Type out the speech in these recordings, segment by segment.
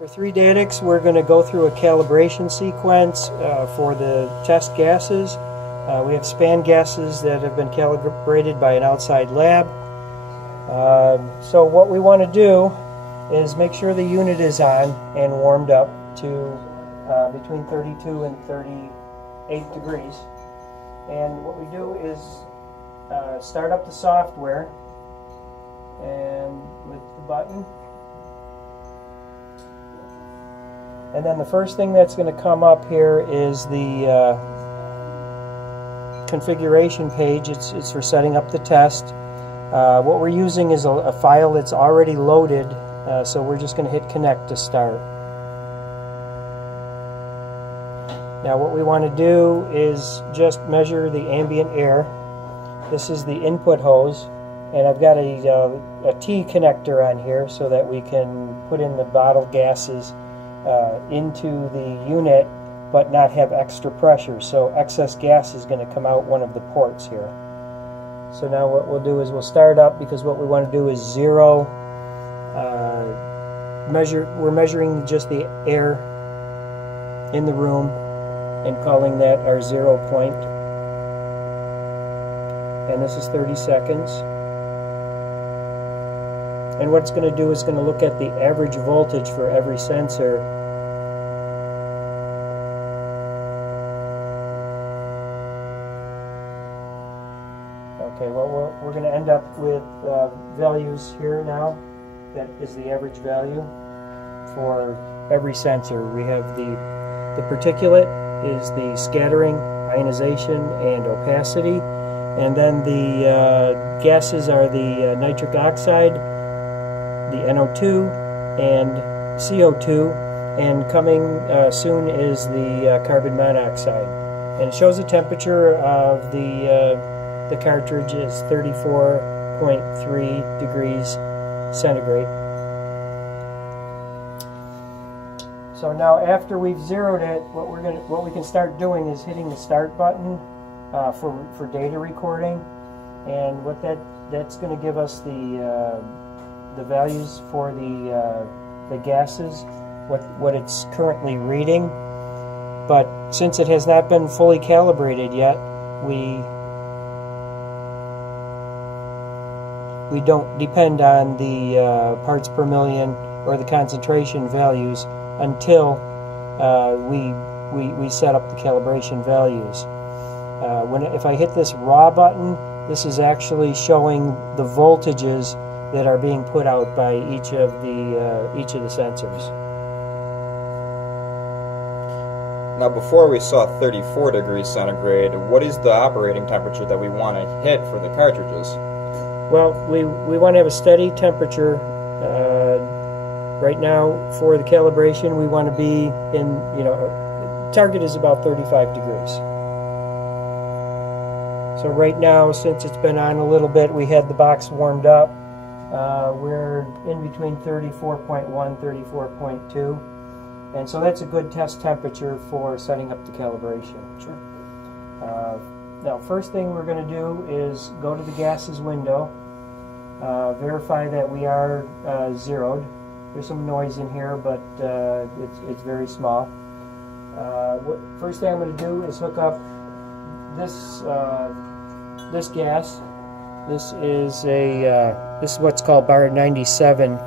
For 3 Datics, we're going to go through a calibration sequence for the test gases. We have span gases that have been calibrated by an outside lab. So what we want to do is make sure the unit is on and warmed up to between 32 and 38 degrees. And what we do is start up the software and with the button. And then the first thing that's going to come up here is the configuration page. It's for setting up the test. What we're using is a file that's already loaded, so we're just going to hit connect to start. Now what we want to do is just measure the ambient air. This is the input hose, and I've got a T connector on here so that we can put in the bottled gases into the unit but not have extra pressure, so excess gas is going to come out one of the ports here. So now what we'll do is we'll start up, because what we want to do is zero. We're measuring just the air in the room and calling that our 0 point, and this is 30 seconds. And what it's going to do is going to look at the average voltage for every sensor. Okay, well we're going to end up with values here now. That is the average value for every sensor. We have the particulate is the scattering, ionization, and opacity. And then the gases are the nitric oxide, the NO2 and CO2, and coming soon is the carbon monoxide. And it shows the temperature of the cartridge is 34.3 degrees centigrade. So now after we've zeroed it, what we can start doing is hitting the start button for data recording, and what that's going to give us the values for the gases, what it's currently reading. But since it has not been fully calibrated yet, we don't depend on the parts per million or the concentration values until we set up the calibration values. If I hit this raw button, this is actually showing the voltages that are being put out by each of the sensors. Now, before we saw 34 degrees centigrade, what is the operating temperature that we want to hit for the cartridges? Well, we want to have a steady temperature. Right now, for the calibration, we want to be in, target is about 35 degrees. So right now, since it's been on a little bit, we had the box warmed up. We're in between 34.1, 34.2, and so that's a good test temperature for setting up the calibration. Sure. Now, first thing we're going to do is go to the gases window, verify that we are zeroed. There's some noise in here, but it's very small. First thing I'm going to do is hook up this gas. This is what's called bar 97.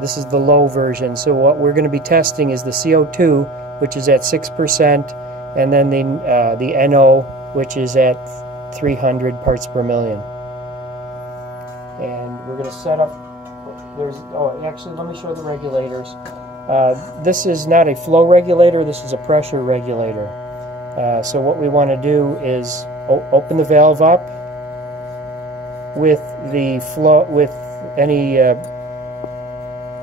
This is the low version. So what we're going to be testing is the CO2, which is at 6%, and then the NO, which is at 300 parts per million. And we're going to set up. Actually, let me show the regulators. This is not a flow regulator. This is a pressure regulator. So what we want to do is open the valve up with the flow, with any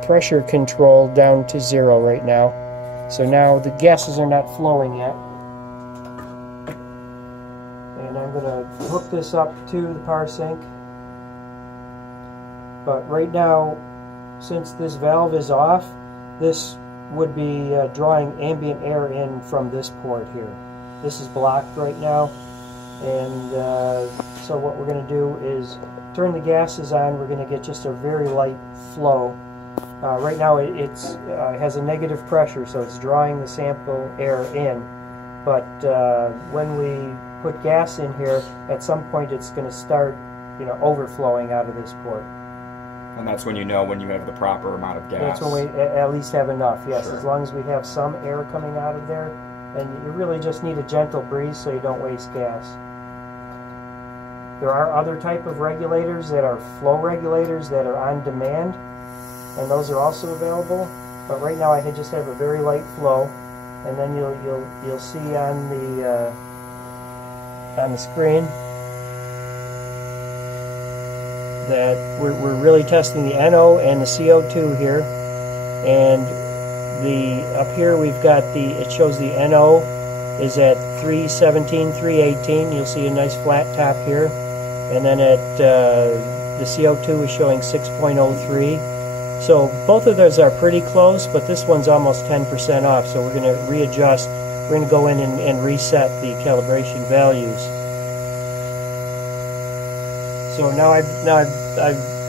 pressure control down to 0 right now. So now the gases are not flowing yet. And I'm going to hook this up to the parSYNC. But right now, since this valve is off, this would be drawing ambient air in from this port here. This is blocked right now, and so what we're going to do is turn the gases on. We're going to get just a very light flow, Right now it has a negative pressure, so it's drawing the sample air in. But when we put gas in here, at some point it's going to start, overflowing out of this port. And that's when you know when you have the proper amount of gas. That's when we at least have enough, yes. Sure. As long as we have some air coming out of there. And you really just need a gentle breeze so you don't waste gas. There are other type of regulators that are flow regulators that are on demand, and those are also available. But right now I just have a very light flow, and then you'll see on the screen that we're really testing the NO and the CO2 here. And up here we've got it shows the NO is at 317, 318. You'll see a nice flat top here. And then the CO2 is showing 6.03. So both of those are pretty close, but this one's almost 10% off. So we're going to readjust. We're going to go in and reset the calibration values. So now I've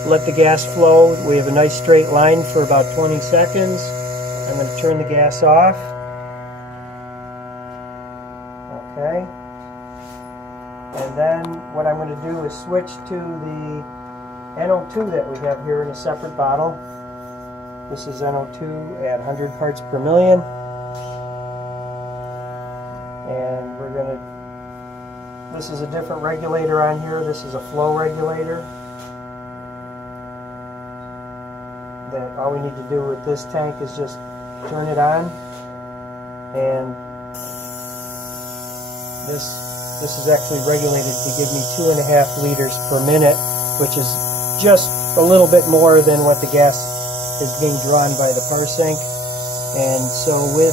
let the gas flow. We have a nice straight line for about 20 seconds. I'm going to turn the gas off. Okay. And then what I'm going to do is switch to the NO2 that we have here in a separate bottle. This is NO2 at 100 parts per million. And we're going to, this is a different regulator on here. This is a flow regulator. That all we need to do with this tank is just turn it on, and this is actually regulated to give me 2.5 liters per minute, which is just a little bit more than what the gas is being drawn by the parSYNC. And so with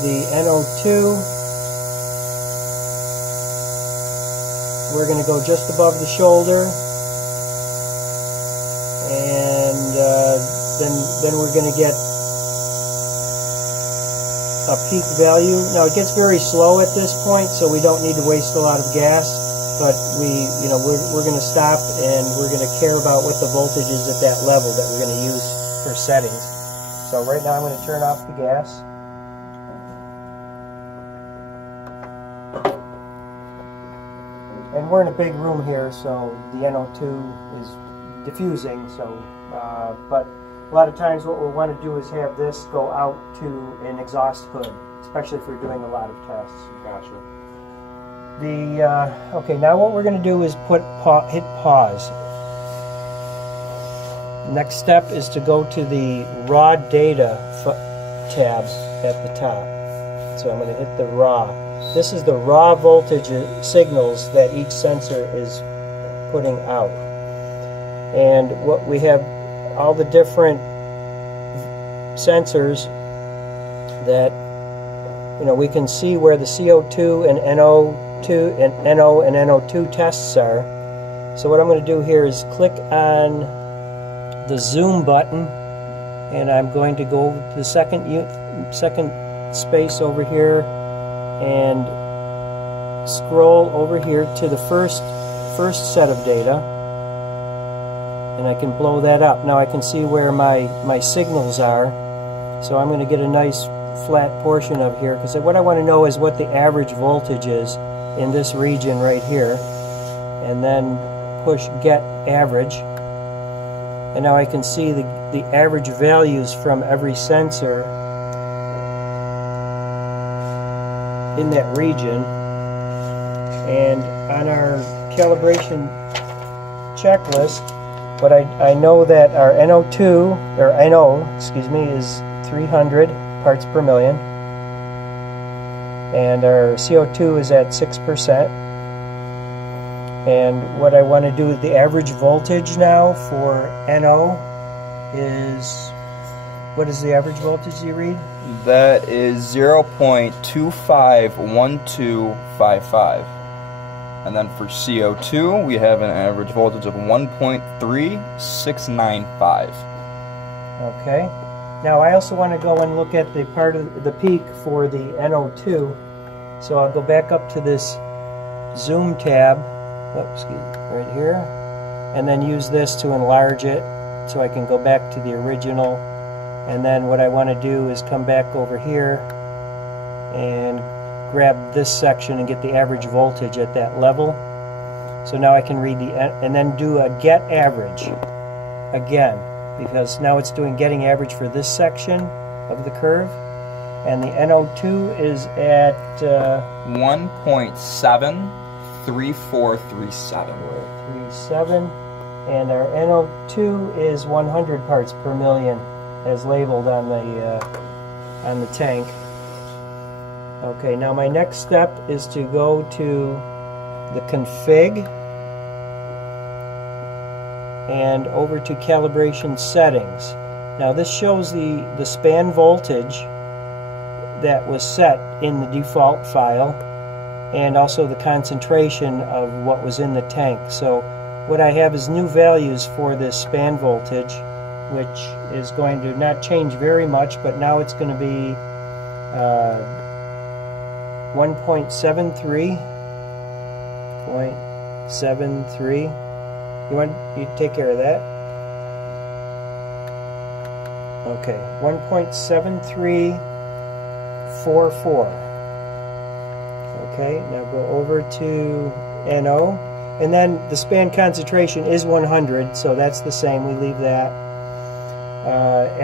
the NO2, we're going to go just above the shoulder, and then we're going to get a peak value. Now it gets very slow at this point, so we don't need to waste a lot of gas, but we're going to stop, and we're going to care about what the voltage is at that level that we're going to use for settings. So right now I'm going to turn off the gas. And we're in a big room here, so the NO2 is diffusing, so but a lot of times what we'll want to do is have this go out to an exhaust hood, especially if we're doing a lot of tests. Gotcha. Okay, now what we're going to do is hit pause. Next step is to go to the raw data tab at the top. So I'm going to hit the raw. This is the raw voltage signals that each sensor is putting out. And what we have, all the different sensors that, we can see where the CO2 and NO and NO2 tests are. So what I'm going to do here is click on the zoom button, and I'm going to go to the second space over here and scroll over here to the first set of data, and I can blow that up. Now I can see where my signals are, so I'm going to get a nice flat portion of here, because what I want to know is what the average voltage is in this region right here, and then push get average, and now I can see the average values from every sensor in that region. And on our calibration checklist, but I know that our NO is 300 parts per million, and our CO2 is at 6%. And what I want to do with the average voltage now for NO is, what is the average voltage you read? That is 0.251255. And then for CO2, we have an average voltage of 1.3695. Okay. Now I also want to go and look at the part of the peak for the NO2. So I'll go back up to this zoom tab, right here, and then use this to enlarge it that so I can go back to the original. And then what I want to do is come back over here and grab this section and get the average voltage at that level. So now I can read and then do a get average again, because now it's doing getting average for this section of the curve. And the NO2 is at 1.73437. And our NO2 is 100 parts per million, as labeled on the tank. Okay, now my next step is to go to the config and over to calibration settings. Now this shows the span voltage that was set in the default file, and also the concentration of what was in the tank. So what I have is new values for this span voltage, which is going to not change very much, but now it's going to be 1.73. You take care of that? Okay, 1.7344. Okay, now go over to NO, and then the span concentration is 100, so that's the same, we leave that.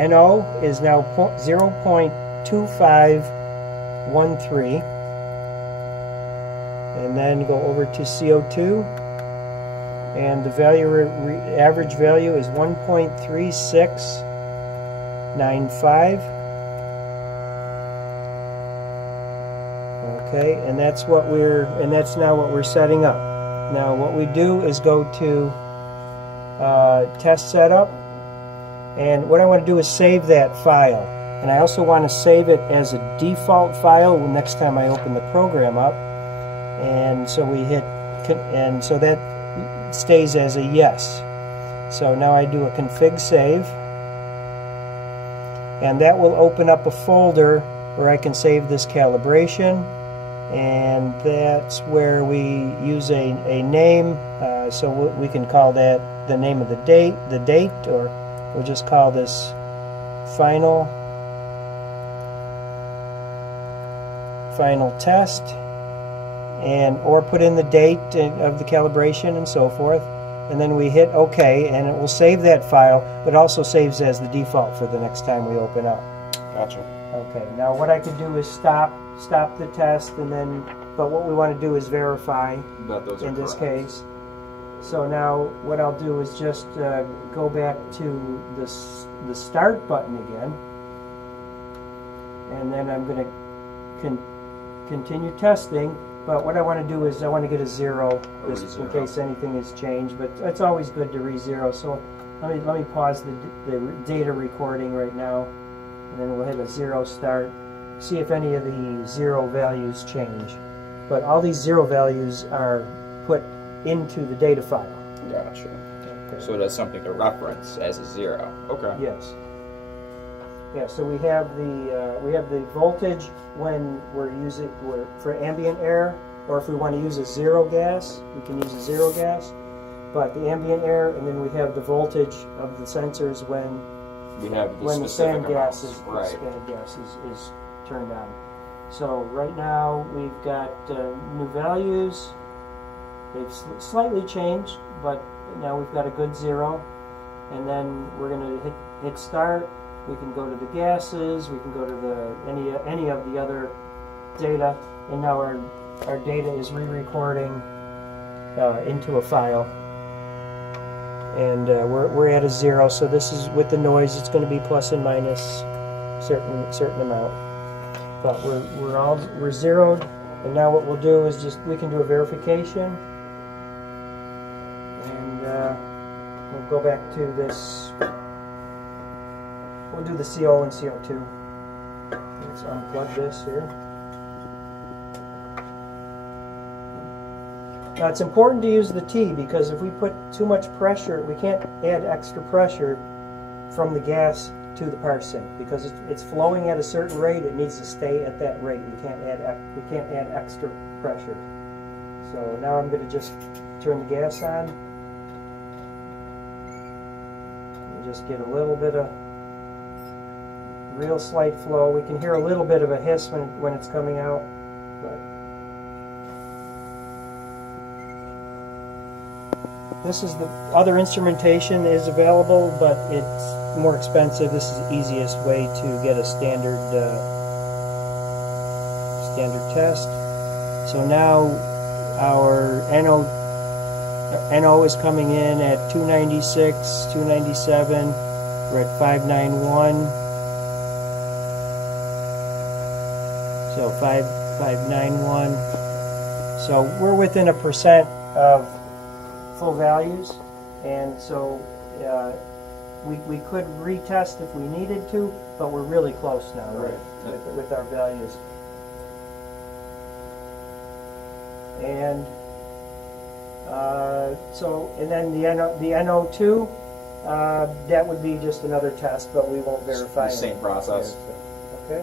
NO is now 0.2513, and then go over to CO2, and the value average value is 1.3695. Okay, and that's now what we're setting up. Now what we do is go to test setup, and what I want to do is save that file, and I also want to save it as a default file next time I open the program up. And so we hit, and so that stays as a yes. So now I do a config save, and that will open up a folder where I can save this calibration, and that's where we use a name, so we can call that the name of the date, or we'll just call this final test, and or put in the date of the calibration and so forth, and then we hit OK, and it will save that file, but also saves as the default for the next time we open up. Gotcha. Okay, now what I could do is stop the test, and then, but what we want to do is verify That those are in this correct. case. So now what I'll do is just go back to the start button again, and then I'm going to continue testing. But what I want to do is I want to get a zero, just in case anything has changed. But it's always good to re-zero. So let me pause the data recording right now, and then we'll hit a zero start. See if any of the zero values change. But all these zero values are put into the data file. Gotcha. Okay. So that's something to reference as a zero. Okay. Yes. Yeah. So we have the voltage when we're for ambient air, or if we want to use a zero gas, we can use a zero gas. But the ambient air, and then we have the voltage of the sensors when We have the the specific sand gas amounts. is turned on. So right now we've got new values. They've slightly changed, but now we've got a good zero. And then we're going to hit start. We can go to the gases. We can go to any of the other data. And now our data is re-recording into a file. And we're at a zero. So this is with the noise. It's going to be plus and minus certain amount. But we're zeroed. And now what we'll do is we can do a verification. And we'll go back to this. We'll do the CO and CO2. Let's unplug this here. Now it's important to use the T, because if we put too much pressure, we can't add extra pressure from the gas to the parSYNC, because it's flowing at a certain rate. It needs to stay at that rate. We can't add extra pressure. So now I'm going to just turn the gas on. just get a little bit of real slight flow. We can hear a little bit of a hiss when it's coming out, but this is the other instrumentation is available, but it's more expensive. This is the easiest way to get a standard test. So now our NO is coming in at 296, 297. We're at 591. So 591. So we're within 1% of full values, and so we could retest if we needed to, but we're really close now, Right. with our values. And and then the NO2, that would be just another test, but we won't verify The same it. process. Okay.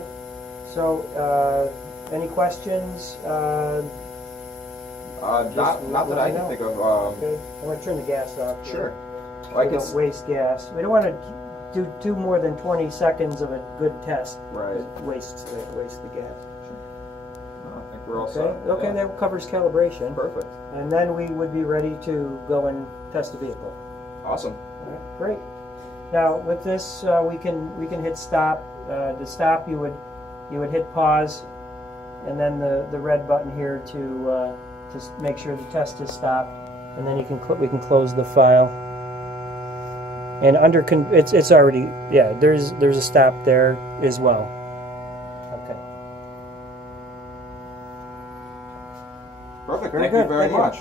So any questions? Not that I can think of. Okay. I'm going to turn the gas off. Sure. So we don't waste gas. We don't want to do more than 20 seconds of a good test. Right. It wastes the gas. I think we're all Okay. set. Okay. Yeah. That covers calibration. Perfect. And then we would be ready to go and test the vehicle. Awesome. All right, great. Now with this, we can hit stop. To stop, you would hit pause, and then the red button here to make sure the test is stopped, and then we can close the file. And it's already there's a stop there as well. Okay. Perfect. Very Thank you good. very Thank you. much.